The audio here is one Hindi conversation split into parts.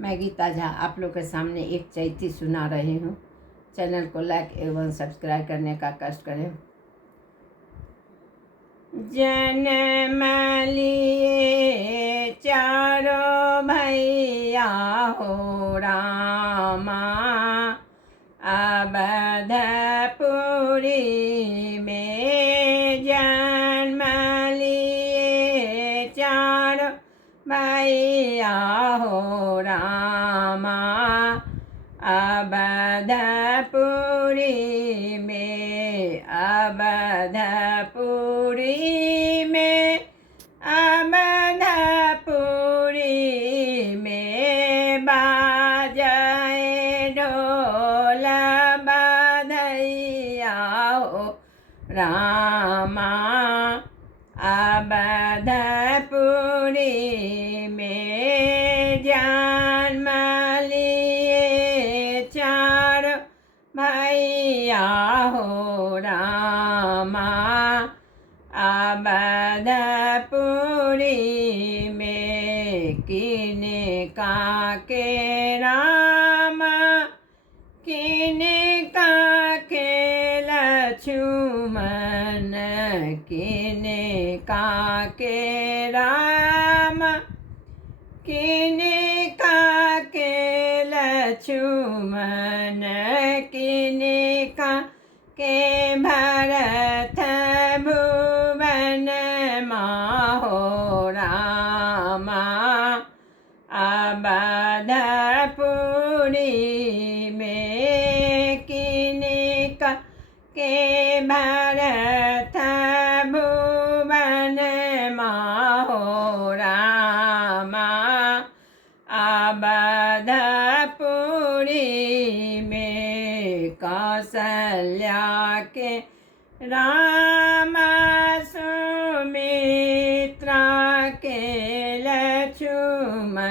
मैं गीता झा आप लोग के सामने एक चैती सुना रही हूँ। चैनल को लाइक एवं सब्सक्राइब करने का कष्ट करें। जन्म लिए चारों भैया हो रामा, अवधपुरी में जन्म लिए चारों भैया हो रामा, अवधपुरी में, अवधपुरी में, अवधपुरी में बाजे ढोल बधैया हो रामा, अवधपुरी में जन्म लिए चार भैया हो रामा, अवधपुरी में किनका के रामा, किनका के लक्ष्मण, किनका के राम, किनका के लक्ष्मण, किनका के भरत भुवन माहो रामा, अवधपुरी में किनका के भरत भुवन माहो रामा, अवधपुरी में कौशल्या के रामा, सुमित्रा के लक्ष्मण,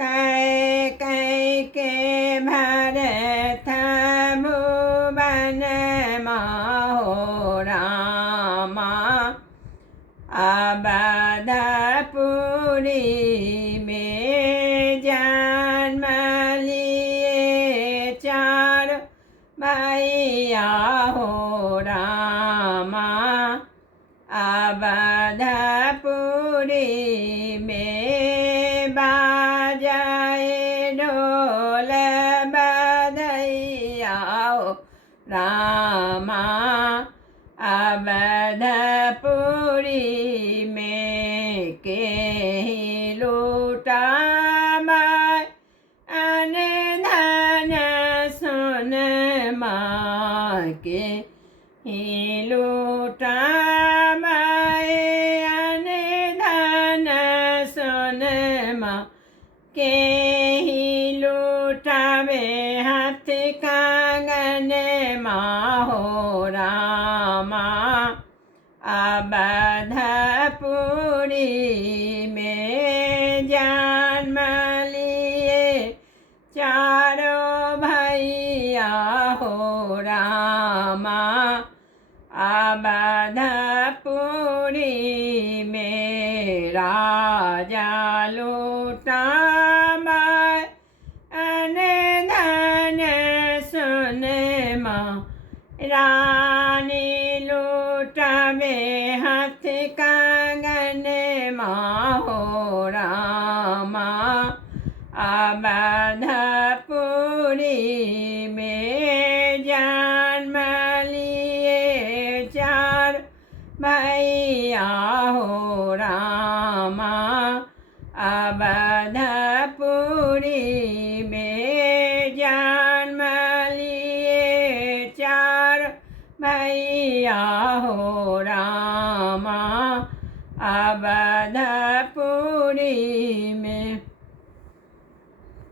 कैकेयी के भरत भुवन माहो रामा, अवधपुरी में जन्म लिए चार भैया हो रामा, अवधपुरी में बाजे ढोल बधैया हो रामा, अवधपुरी में के लूटा अन धन सोनमा, के ही लूटा अन धन सोनमा, के ही लूटावे हाथ कंगन माहो रामा, अवधपुरी में जन्म लिए चारों भैया हो रामा, अवधपुरी में राजा लूटा अन धन सोनमा, रानी लूटावे हाथ कंगन माहो रामा, अवधपुरी में जन्म लिए चार भैया हो रामा, अवधपुरी में जन्म लिए चार भैया हो रामा, अवधपुरी में